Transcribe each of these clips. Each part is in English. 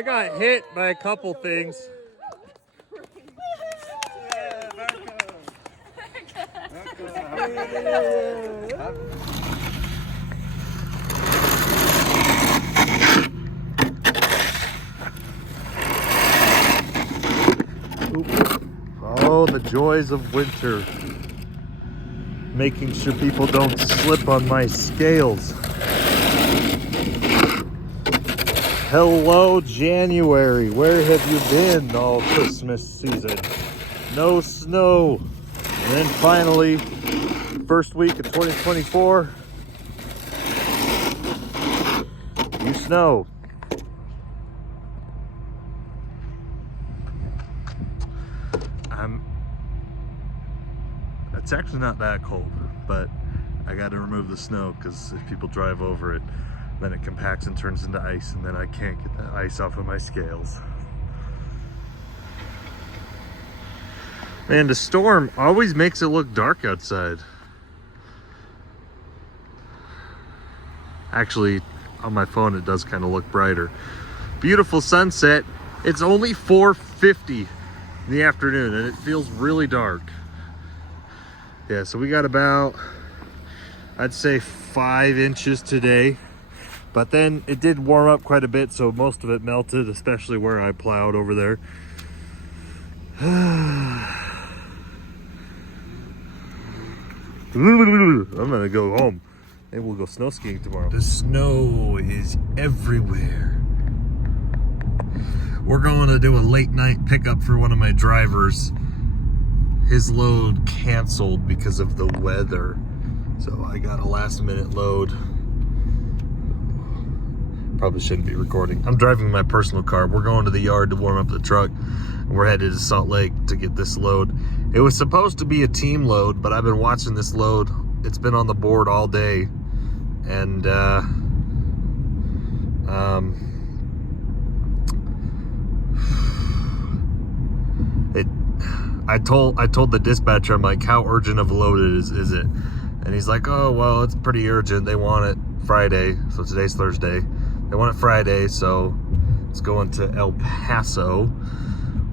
I got hit by a couple things. Oh, the joys of winter. Making sure people don't slip on my scales. Hello, January. Where have you been all Christmas season? No snow. And then finally, first week of 2024, you snow. It's actually not that cold, but I got to remove the snow because if people drive over it, then it compacts and turns into ice, and then I can't get that ice off of my scales. Man, the storm always makes it look dark outside. Actually, on my phone it does kind of look brighter. Beautiful sunset. It's only 4:50 in the afternoon and it feels really dark. Yeah, so we got about, I'd say 5 inches today, but then it did warm up quite a bit, so most of it melted, especially where I plowed over there. I'm gonna go home. Maybe we'll go snow skiing tomorrow. The snow is everywhere. We're going to do a late night pickup for one of my drivers. His load canceled because of the weather. So I got a last minute load. Probably shouldn't be recording. I'm driving my personal car. We're going to the yard to warm up the truck. We're headed to Salt Lake to get this load. It was supposed to be a team load, but I've been watching this load. It's been on the board all day. And I told the dispatcher, I'm like, how urgent of a load is it? And he's like, oh, well, it's pretty urgent. They want it Friday. So today's Thursday. They want it Friday, so it's going to El Paso,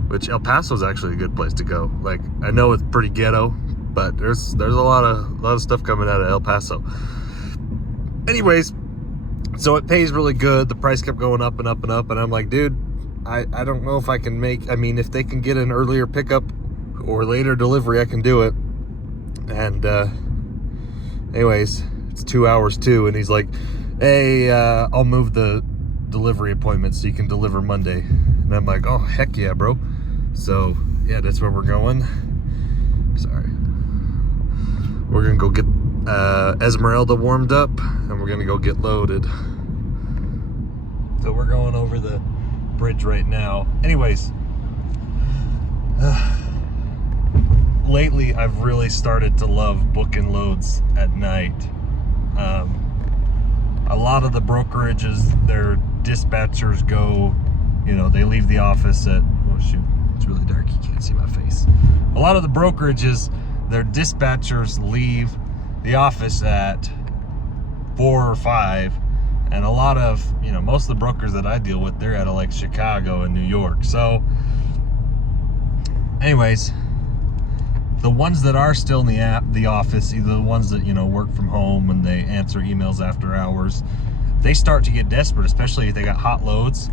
which El Paso is actually a good place to go. Like, I know it's pretty ghetto, but there's a lot of stuff coming out of El Paso. Anyways, so it pays really good. The price kept going up and up and up, and I'm like, dude, I don't know if I can make, I mean, if they can get an earlier pickup or later delivery, I can do it. And anyways, it's 2 hours too, and he's like, hey, I'll move the delivery appointment so you can deliver Monday. And I'm like, oh, heck yeah, bro. So yeah, that's where we're going. Sorry. We're gonna go get Esmeralda warmed up, and we're gonna go get loaded. So we're going over the bridge right now. Anyways, lately I've really started to love booking loads at night. A lot of the brokerages, their dispatchers go, you know, they leave the office at, oh shoot, it's really dark, you can't see my face. A lot of the brokerages, their dispatchers leave the office at 4 or 5, and a lot of, you know, most of the brokers that I deal with, they're out of like Chicago and New York. So anyways, the ones that are still in the office, either the ones that, you know, work from home and they answer emails after hours, they start to get desperate, especially if they got hot loads.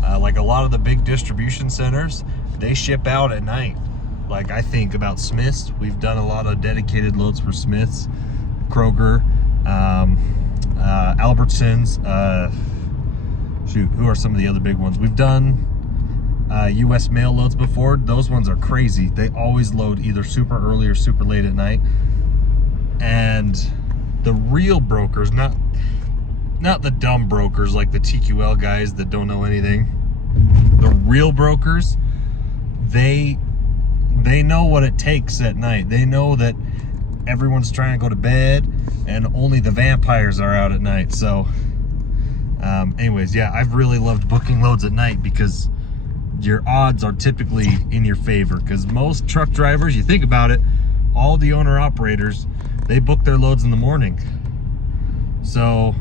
Like a lot of the big distribution centers, they ship out at night. Like, I think about Smith's. We've done a lot of dedicated loads for Smith's, Kroger, Albertsons. Shoot, who are some of the other big ones? We've done U.S. mail loads before. Those ones are crazy. They always load either super early or super late at night. And the real brokers, not the dumb brokers like the TQL guys that don't know anything. The real brokers, they know what it takes at night. They know that everyone's trying to go to bed and only the vampires are out at night. So anyways, yeah, I've really loved booking loads at night because your odds are typically in your favor, because most truck drivers, you think about it, all the owner operators, they book their loads in the morning. So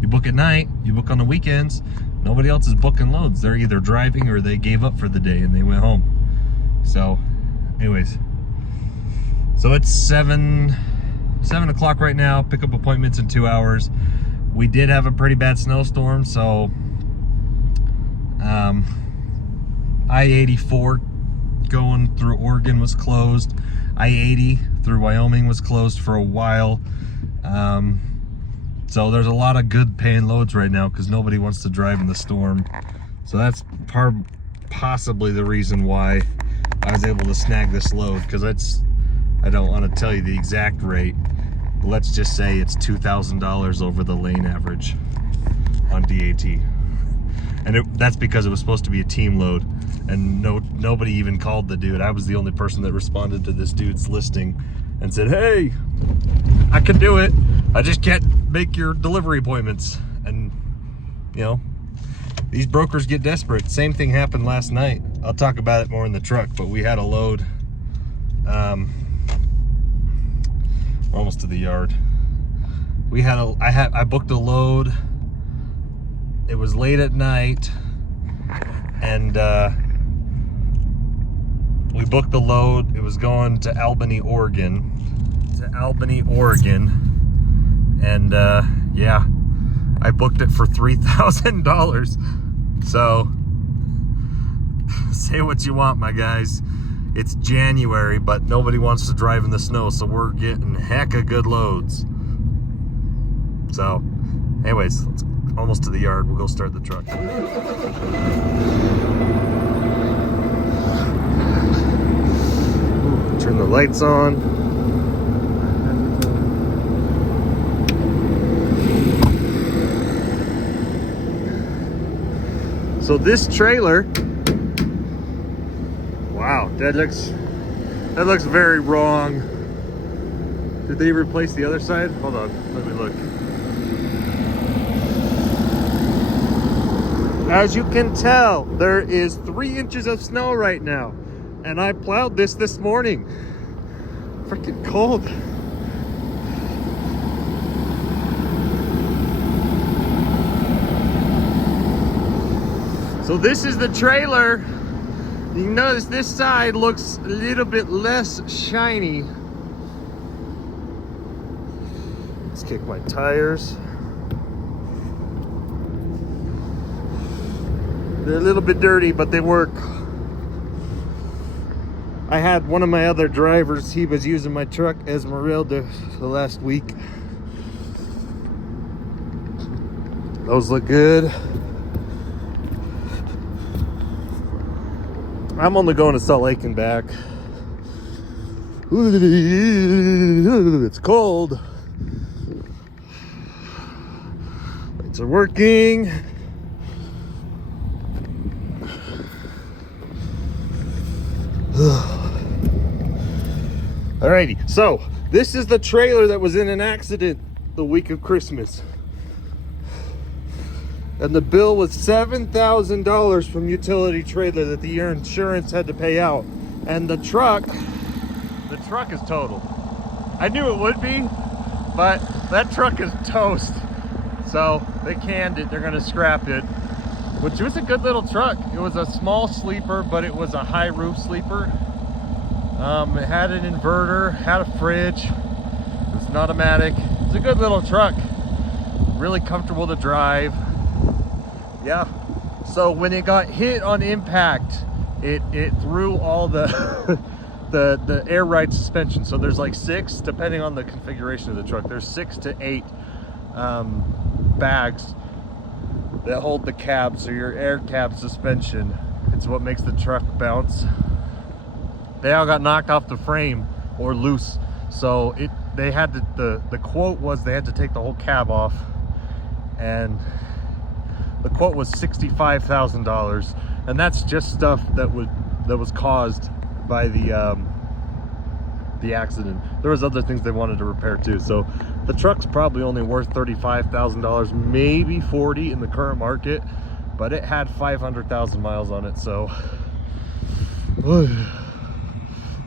you book at night, you book on the weekends, nobody else is booking loads. They're either driving or they gave up for the day and they went home. So anyways, so it's 7 o'clock right now. Pickup appointments in 2 hours. We did have a pretty bad snowstorm, so I-84 going through Oregon was closed. I-80 through Wyoming was closed for a while. So there's a lot of good paying loads right now because nobody wants to drive in the storm. So that's possibly the reason why I was able to snag this load, because I don't want to tell you the exact rate. Let's just say it's $2,000 over the lane average on DAT. And that's because it was supposed to be a team load, and nobody even called the dude. I was the only person that responded to this dude's listing and said, hey, I can do it. I just can't make your delivery appointments. And you know, these brokers get desperate. Same thing happened last night. I'll talk about it more in the truck, but we had a load. We're almost to the yard. I booked a load. It was late at night, and we booked the load. It was going to Albany, Oregon. And yeah, I booked it for $3,000. So say what you want, my guys. It's January, but nobody wants to drive in the snow, so we're getting hecka good loads. So anyways, let's almost to the yard. We'll go start the truck. Turn the lights on. So this trailer, wow, that looks very wrong. Did they replace the other side? Hold on, let me look. As you can tell, there is 3 inches of snow right now, and I plowed this morning. Freaking cold. So this is the trailer. You can notice this side looks a little bit less shiny. Let's kick my tires. They're a little bit dirty, but they work. I had one of my other drivers, he was using my truck Esmeralda the last week. Those look good. I'm only going to Salt Lake and back. Ooh, it's cold. Lights are working. Alrighty, so this is the trailer that was in an accident the week of Christmas. And the bill was $7,000 from utility trailer that the insurance had to pay out. And the truck is totaled. I knew it would be, but that truck is toast. So they canned it, they're gonna scrap it, which was a good little truck. It was a small sleeper, but it was a high roof sleeper. It had an inverter, had a fridge, it was an automatic. It's a good little truck, really comfortable to drive. Yeah, so when it got hit on impact, it threw all the the air ride suspension. So there's like 6, depending on the configuration of the truck, there's 6 to 8 bags that hold the cab. So your air cab suspension, it's what makes the truck bounce. They all got knocked off the frame or loose. So they had to, the quote was they had to take the whole cab off, and the quote was $65,000, and that's just stuff that was caused by the accident. There was other things they wanted to repair too. So the truck's probably only worth $35,000, maybe 40 in the current market, but it had 500,000 miles on it. So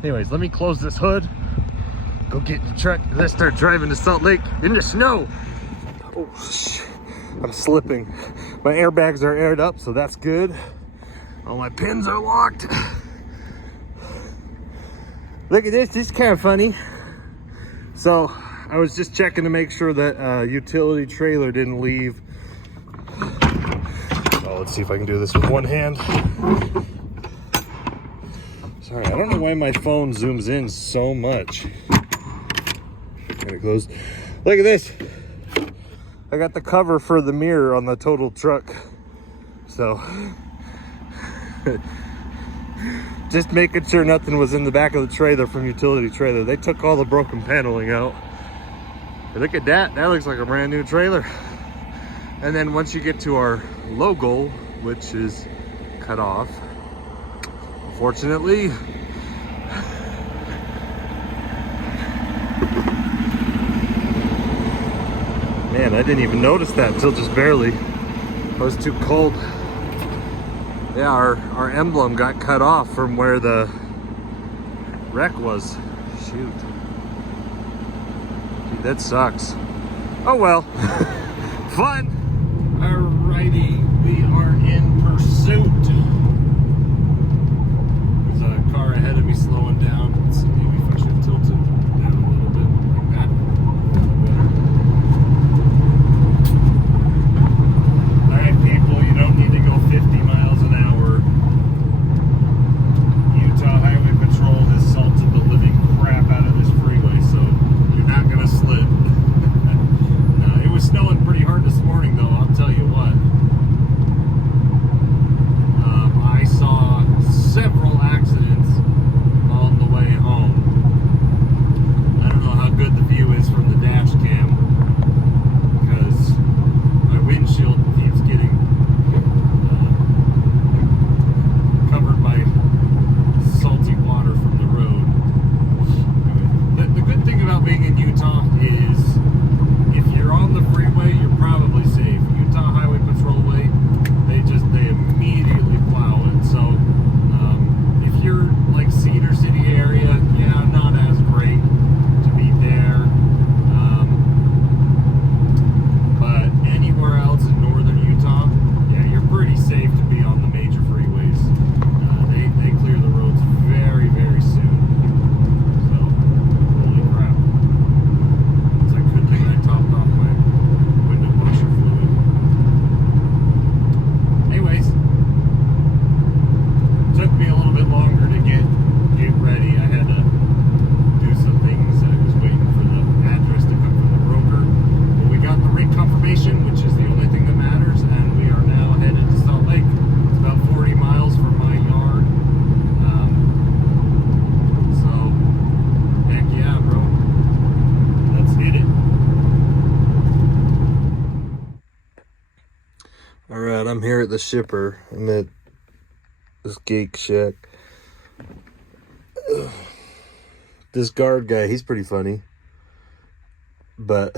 anyways, let me close this hood, go get in the truck, let's start driving to Salt Lake in the snow. Oh, I'm slipping. My airbags are aired up, so that's good. All my pins are locked. Look at this, this is kind of funny. So I was just checking to make sure that utility trailer didn't leave. Oh, let's see if I can do this with one hand. Sorry, I don't know why my phone zooms in so much. Got it closed. Look at this. I got the cover for the mirror on the total truck. So just making sure nothing was in the back of the trailer from utility trailer. They took all the broken paneling out. But look at that. That looks like a brand new trailer. And then once you get to our logo, which is cut off, unfortunately, man, I didn't even notice that until just barely. It was too cold. Yeah, our emblem got cut off from where the wreck was. Shoot. Dude, that sucks. Oh well. Fun. Alrighty, we are in pursuit. There's a car ahead of me slowing down. Let's see, maybe if I should tilt it down a little bit like that. Alright people, you don't need to go 50 miles an hour. Utah Highway Patrol has salted the living crap out of this freeway, so you're not gonna slip. It was snowing pretty hard this morning though, I'll tell you what. I saw several accidents on the way home. I don't know how good the view is from the dash cam, because my windshield keeps getting covered by salty water from the road. The good thing about being in Utah is if you're on the freeway, you're probably safe. Utah Highway Patrolway, they immediately plow it. So if you're like Cedar City area, yeah, not as great to be there. But anywhere else in northern Utah, yeah, you're pretty safe to be on the major freeways. They clear the roads very, very soon. So, holy crap. It's a good thing I topped off my window washer fluid. Anyways, took me a little bit longer to get ready. I had to do some things. I was waiting for the address to come from the broker. But we got the rig confirmation, which is the only thing that matters, and we are now headed to Salt Lake. It's about 40 miles from my yard. So, heck yeah, bro. Let's hit it. Alright, I'm here at the shipper. I'm at this Geek Shack. This guard guy, he's pretty funny. But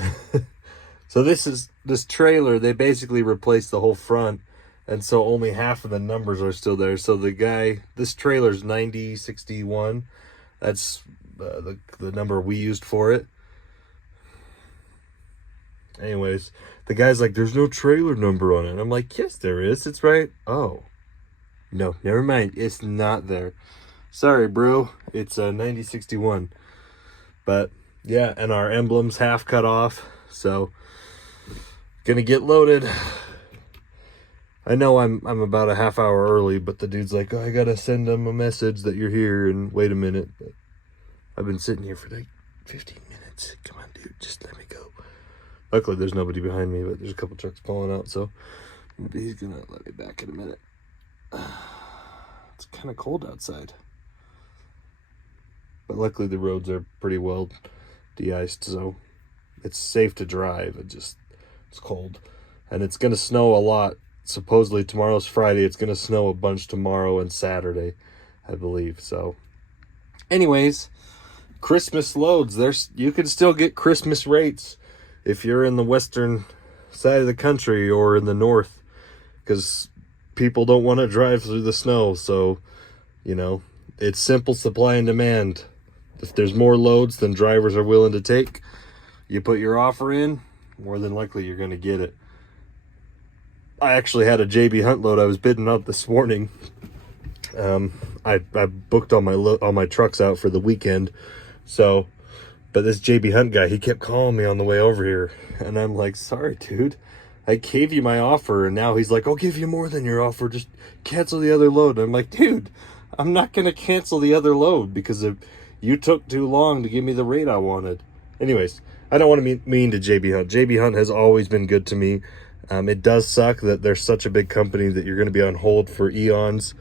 so this trailer, they basically replaced the whole front, and so only half of the numbers are still there. So the guy, this trailer's 9061. That's the number we used for it. Anyways, the guy's like, there's no trailer number on it. I'm like, yes, there is. It's right. Oh, no, never mind. It's not there. Sorry, bro. It's 9061. But yeah, and our emblem's half cut off. So, gonna get loaded. I know I'm about a half hour early, but the dude's like, oh, I gotta send him a message that you're here and wait a minute. But I've been sitting here for like 15 minutes. Come on, dude, just let me go. Luckily, there's nobody behind me, but there's a couple trucks pulling out, so he's gonna let me back in a minute. It's kind of cold outside. But luckily, the roads are pretty well de-iced, so it's safe to drive. It's cold. And it's gonna snow a lot. Supposedly, tomorrow's Friday. It's gonna snow a bunch tomorrow and Saturday, I believe. So, anyways, Christmas loads. You can still get Christmas rates if you're in the western side of the country or in the north, because people don't want to drive through the snow. So, it's simple supply and demand. If there's more loads than drivers are willing to take, you put your offer in, more than likely you're going to get it. I actually had a JB Hunt load I was bidding up this morning. I booked all my trucks out for the weekend. So, but this JB Hunt guy, he kept calling me on the way over here. And I'm like, sorry, dude. I gave you my offer. And now he's like, I'll give you more than your offer. Just cancel the other load. And I'm like, dude, I'm not going to cancel the other load because you took too long to give me the rate I wanted. Anyways, I don't want to be mean to JB Hunt. JB Hunt has always been good to me. It does suck that they're such a big company that you're going to be on hold for eons.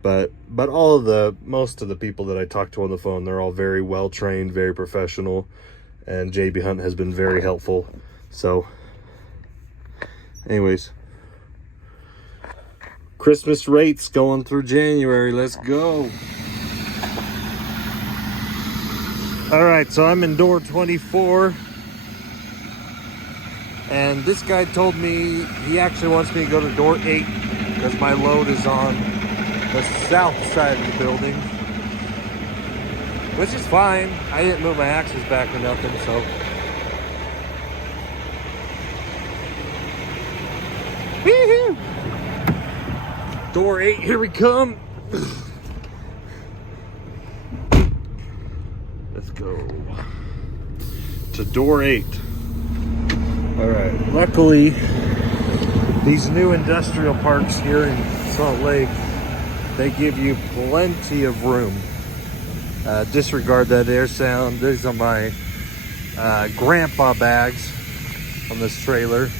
But most of the people that I talk to on the phone, they're all very well trained, very professional, and JB Hunt has been very helpful. So, anyways, Christmas rates going through January. Let's go. All right, so I'm in door 24. And this guy told me he actually wants me to go to door 8 because my load is on the south side of the building, which is fine. I didn't move my axles back or nothing, so. Woo-hoo! Door 8, here we come. Let's go to door 8. All right, luckily, these new industrial parks here in Salt Lake, they give you plenty of room. Disregard that air sound. These are my grandpa bags on this trailer.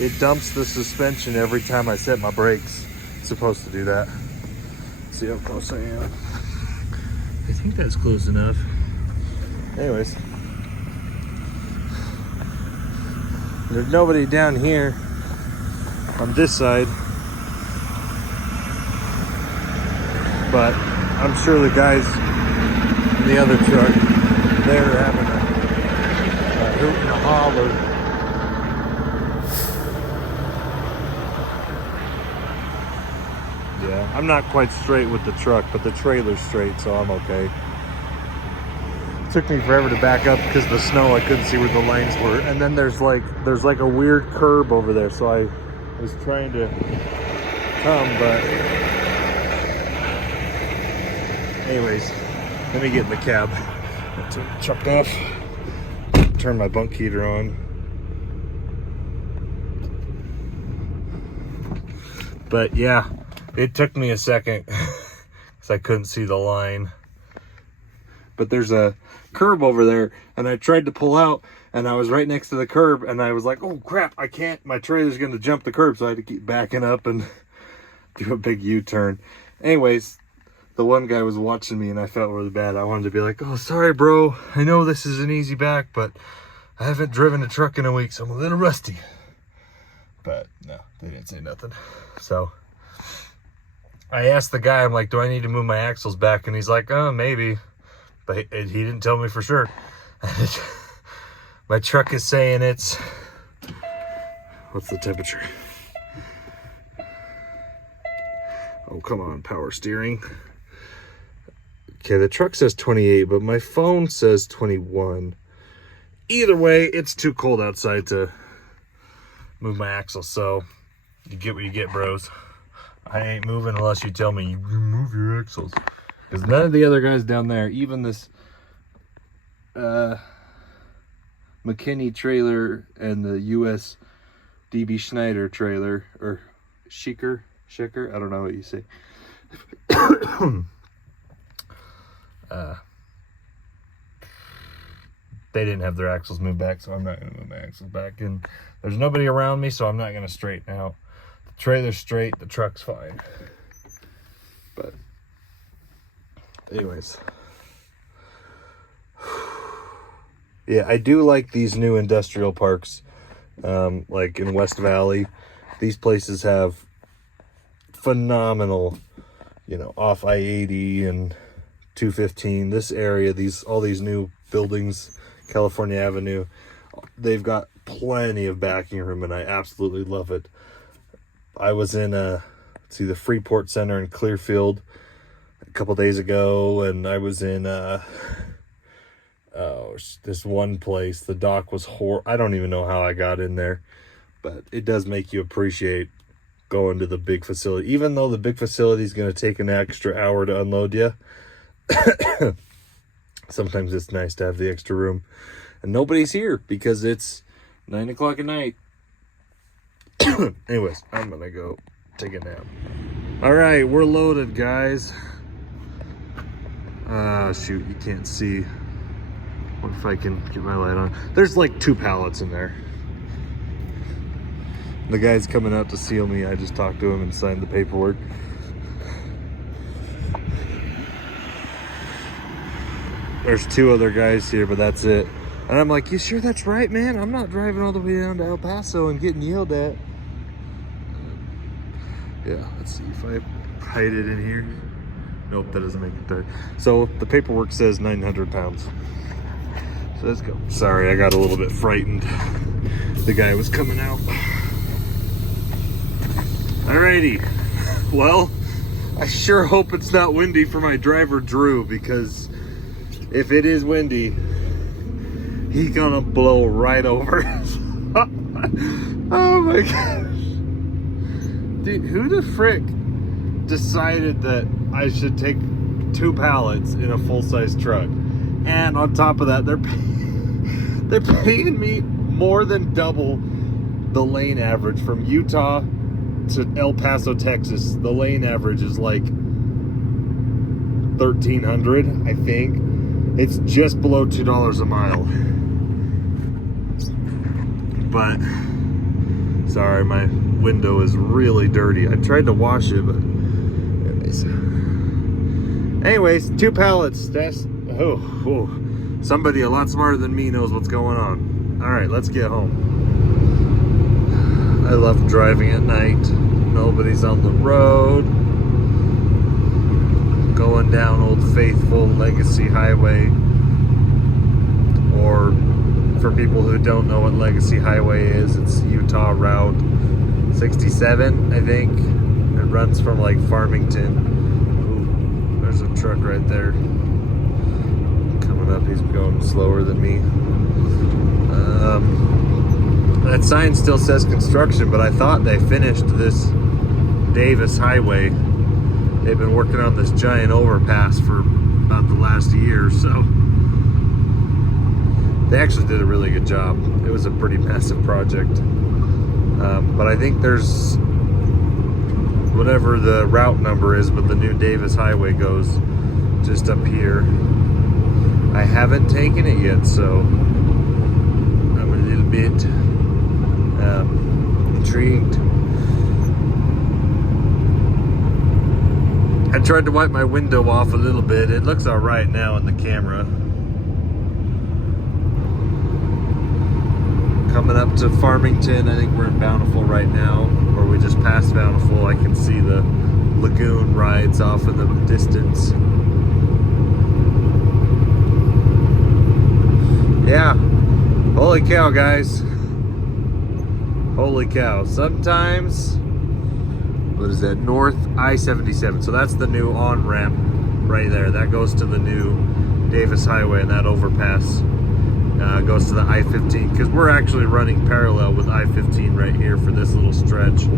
It dumps the suspension every time I set my brakes. It's supposed to do that. Let's see how close I am. I think that's close enough. Anyways. There's nobody down here on this side, but I'm sure the guys in the other truck, they're having a hoot and a holler. Yeah, I'm not quite straight with the truck, but the trailer's straight, so I'm okay. Took me forever to back up because of the snow. I couldn't see where the lanes were, and then there's like a weird curb over there, so I was trying to come, but anyways, let me get in the cab. Chucked off, turn my bunk heater on. But yeah, it took me a second because I couldn't see the line. But there's a curb over there, and I tried to pull out, and I was right next to the curb, and I was like, oh crap, I can't, my trailer's gonna jump the curb, so I had to keep backing up and do a big U-turn. Anyways, the one guy was watching me, and I felt really bad. I wanted to be like, oh, sorry bro, I know this is an easy back, but I haven't driven a truck in a week, so I'm a little rusty. But no, they didn't say nothing. So I asked the guy, I'm like, do I need to move my axles back? And he's like, oh, maybe. But he didn't tell me for sure. My truck is saying it's... What's the temperature? Oh, come on, power steering. Okay, the truck says 28, but my phone says 21. Either way, it's too cold outside to move my axles, so you get what you get, bros. I ain't moving unless you tell me you move your axles. Because none of the other guys down there, even this McKinney trailer and the US DB Schneider trailer, or Schecker, I don't know what you say. They didn't have their axles moved back, so I'm not going to move my axles back. And there's nobody around me, so I'm not going to straighten out. The trailer's straight, the truck's fine. But anyways, yeah, I do like these new industrial parks, like in West Valley. These places have phenomenal, off I-80 and 215. This area, all these new buildings, California Avenue, they've got plenty of backing room, and I absolutely love it. I was in the Freeport Center in Clearfield a couple days ago, and I was in this one place. The dock was I don't even know how I got in there, but it does make you appreciate going to the big facility. Even though the big facility is going to take an extra hour to unload you, sometimes it's nice to have the extra room. And nobody's here because it's 9 o'clock at night. Anyways, I'm going to go take a nap. All right, we're loaded, guys. Shoot, you can't see. What if I can get my light on? There's like 2 pallets in there. The guy's coming out to seal me. I just talked to him and signed the paperwork. There's 2 other guys here, but that's it. And I'm like, you sure that's right, man? I'm not driving all the way down to El Paso and getting yelled at. Yeah, let's see if I hide it in here. Nope, that doesn't make it there. So the paperwork says 900 pounds. So let's go. Sorry, I got a little bit frightened. The guy was coming out. Alrighty. Well, I sure hope it's not windy for my driver, Drew, because if it is windy, he's gonna blow right over. Oh my gosh. Dude, who the frick decided that I should take 2 pallets in a full-size truck? And on top of that, they're paying me more than double the lane average from Utah to El Paso, Texas. The lane average is like 1,300, I think. It's just below $2 a mile. But sorry, my window is really dirty. I tried to wash it, but anyways, 2 pallets. That's somebody a lot smarter than me knows what's going on. All right, let's get home. I love driving at night. Nobody's on the road. Going down Old Faithful Legacy Highway. Or for people who don't know what Legacy Highway is, it's Utah Route 67, I think. It runs from like Farmington. Ooh, there's a truck right there. Coming up, he's going slower than me. That sign still says construction, but I thought they finished this Davis Highway. They've been working on this giant overpass for about the last year or so. They actually did a really good job. It was a pretty massive project. But I think there's whatever the route number is, but the new Davis Highway goes just up here. I haven't taken it yet, so I'm a little bit intrigued. I tried to wipe my window off a little bit. It looks all right now in the camera. Coming up to Farmington, I think we're in Bountiful right now, or we just passed Bountiful. I can see the lagoon rides off in the distance. Yeah, holy cow, guys. Holy cow. Sometimes, what is that, North I-77. So that's the new on-ramp right there. That goes to the new Davis Highway, and that overpass goes to the I-15, because we're actually running parallel with I-15 right here for this little stretch.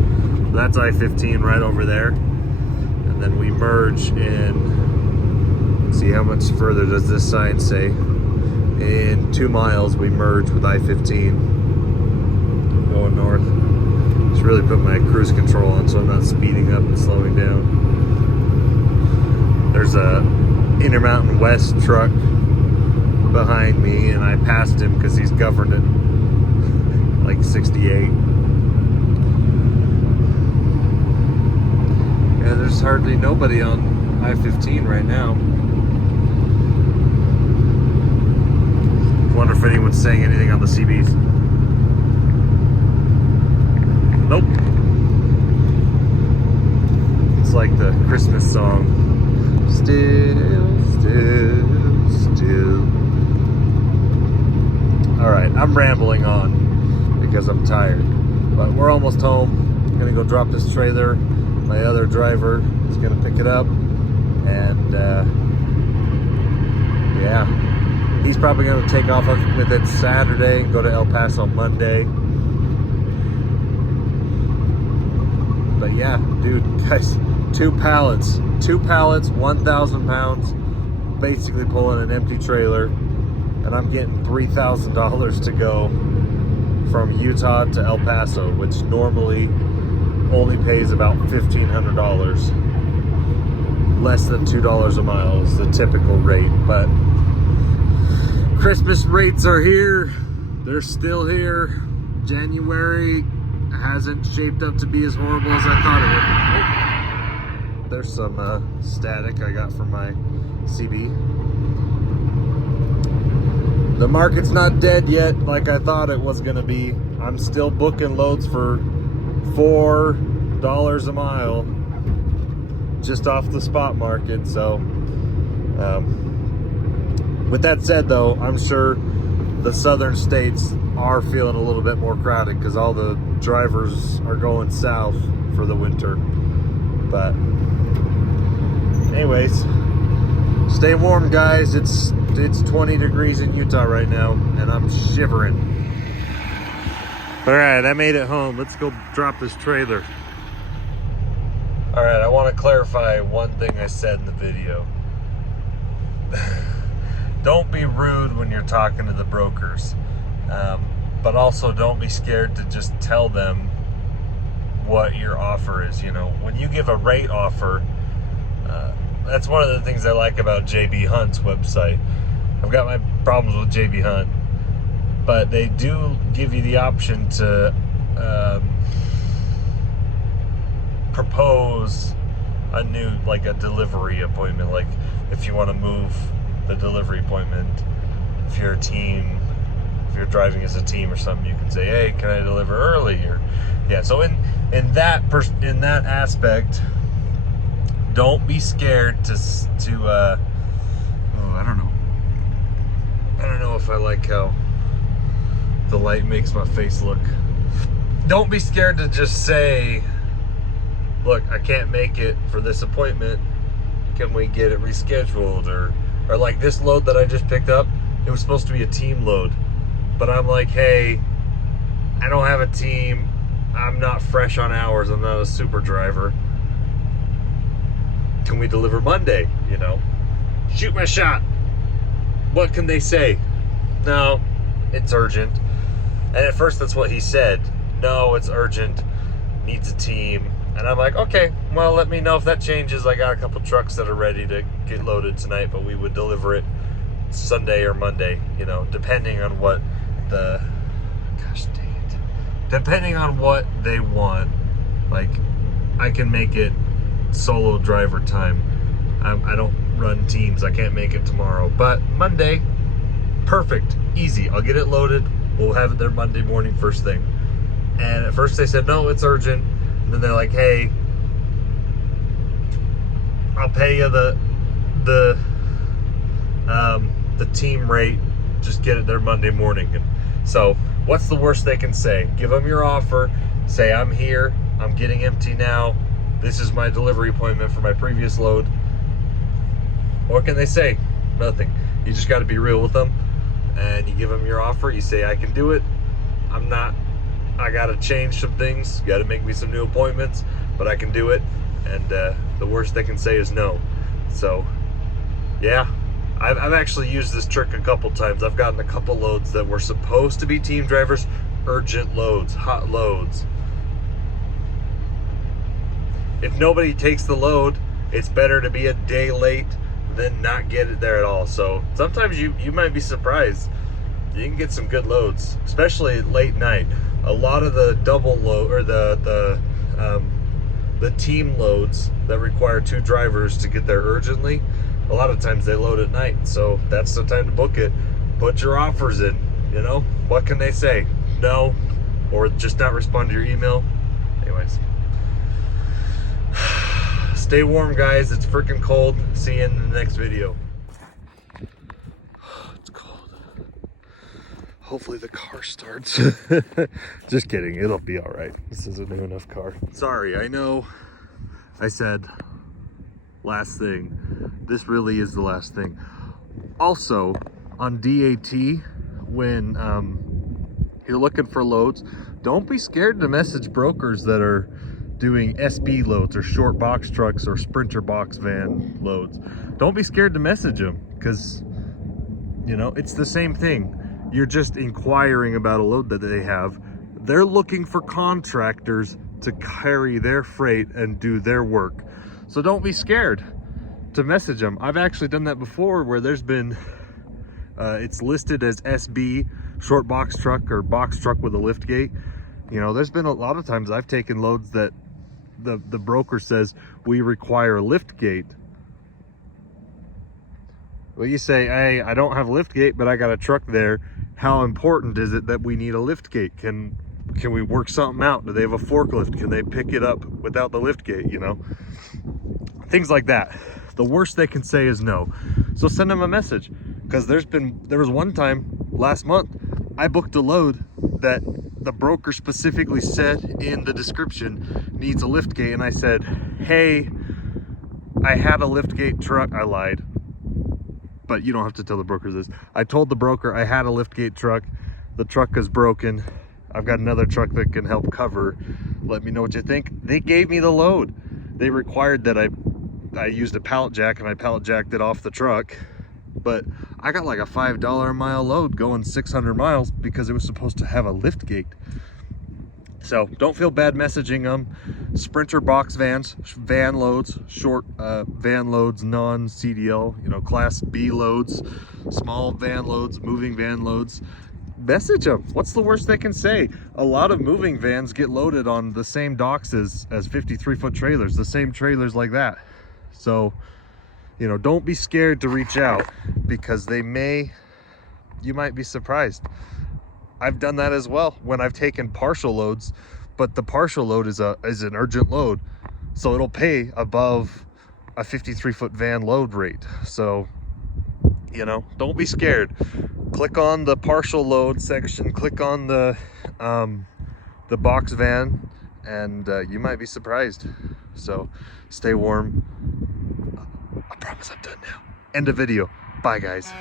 That's I-15 right over there. And then we merge in, see how much further does this sign say? In 2 miles we merge with I-15 going north. Just really put my cruise control on so I'm not speeding up and slowing down. There's a Intermountain West truck behind me, and I passed him because he's governed it like 68. Yeah, there's hardly nobody on I-15 right now. Wonder if anyone's saying anything on the CBs. Nope. It's like the Christmas song. Still. Alright, I'm rambling on because I'm tired. But we're almost home. I'm gonna go drop this trailer. My other driver is gonna pick it up. And yeah. He's probably gonna take off with it Saturday and go to El Paso Monday. But But yeah, dude, guys, two pallets, 1,000 pounds, basically pulling an empty trailer, and I'm getting $3,000 to go from Utah to El Paso, which normally only pays about $1,500. Less than $2 a mile is the typical rate, but Christmas rates are here. They're still here. January hasn't shaped up to be as horrible as I thought it would. Oh, there's some static I got from my CB. The market's not dead yet like I thought it was gonna be. I'm still booking loads for $4 a mile just off the spot market. So with that said though, I'm sure the southern states are feeling a little bit more crowded because all the drivers are going south for the winter. But anyways, stay warm, guys. It's 20 degrees in Utah right now and I'm shivering. All right, I made it home. Let's go drop this trailer. All right, I want to clarify one thing I said in the video. Don't be rude when you're talking to the brokers, but also don't be scared to just tell them what your offer is. You know, when you give a rate offer, that's one of the things I like about JB Hunt's website. I've got my problems with JB Hunt, but they do give you the option to propose a new, like a delivery appointment. Like if you want to move the delivery appointment, if you're a team, if you're driving as a team or something, you can say, hey, can I deliver early? Or yeah, so in that aspect, don't be scared to I don't know if I like how the light makes my face look. Don't be scared to just say, look, I can't make it for this appointment. Can we get it rescheduled? Or like this load that I just picked up, it was supposed to be a team load. But I'm like, hey, I don't have a team. I'm not fresh on hours. I'm not a super driver. Can we deliver Monday? You know, shoot my shot. What can they say? No, it's urgent. And at first that's what he said. No, it's urgent. Needs a team. And I'm like, okay, well, let me know if that changes. I got a couple trucks that are ready to get loaded tonight, but we would deliver it Sunday or Monday, you know, depending on what depending on what they want. Like, I can make it solo driver time. I don't run teams. I can't make it tomorrow, but Monday, perfect, easy. I'll get it loaded. We'll have it there Monday morning first thing. And at first they said, no, it's urgent. And then they're like, hey, I'll pay you the team rate. Just get it there Monday morning. And so what's the worst they can say? Give them your offer. Say, I'm here. I'm getting empty now. This is my delivery appointment for my previous load. What can they say? Nothing. You just got to be real with them. And you give them your offer. You say, I can do it. I got to change some things. Got to make me some new appointments, but I can do it. And the worst they can say is no. So, yeah, I've actually used this trick a couple times. I've gotten a couple loads that were supposed to be team drivers, urgent loads, hot loads. If nobody takes the load, it's better to be a day late than not get it there at all. So sometimes you might be surprised. You can get some good loads, especially late night. A lot of the double load or the team loads that require two drivers to get there urgently, a lot of times they load at night. So that's the time to book it. Put your offers in, you know? What can they say? No, or just not respond to your email. Anyways. Stay warm, guys. It's freaking cold. See you in the next video. It's cold. Hopefully the car starts. Just kidding. It'll be all right. This is a new enough car. Sorry, I know I said last thing. This really is the last thing. Also, on DAT, when you're looking for loads, don't be scared to message brokers that are doing SB loads or short box trucks or sprinter box van loads, don't be scared to message them, because you know, it's the same thing. You're just inquiring about a load that they have. They're looking for contractors to carry their freight and do their work. So don't be scared to message them. I've actually done that before, where there's been, it's listed as SB, short box truck or box truck with a lift gate. You know, there's been a lot of times I've taken loads that the broker says we require a lift gate. Well, you say, hey, I don't have a lift gate, but I got a truck there. How important is it that we need a lift gate? Can we work something out? Do they have a forklift? Can they pick it up without the lift gate, you know? Things like that. The worst they can say is no. So send them a message, because there was one time last month I booked a load that the broker specifically said in the description needs a lift gate, and I said, hey, I had a lift gate truck. I lied, but you don't have to tell the broker this. I told the broker I had a lift gate truck. The truck is broken. I've got another truck that can help cover. Let me know what you think. They gave me the load. They required that I used a pallet jack, and I pallet jacked it off the truck. But I got like a $5 a mile load going 600 miles because it was supposed to have a lift gate. So don't feel bad messaging them. Sprinter box vans, van loads, short van loads, non-CDL, you know, class B loads, small van loads, moving van loads. Message them. What's the worst they can say? A lot of moving vans get loaded on the same docks as 53-foot trailers, the same trailers like that. So, you know, don't be scared to reach out, because you might be surprised. I've done that as well when I've taken partial loads, but the partial load is an urgent load, so it'll pay above a 53-foot van load rate. So, you know, don't be scared. Click on the partial load section, click on the box van, and you might be surprised. So stay warm. I promise I'm done now. End of video. Bye, guys.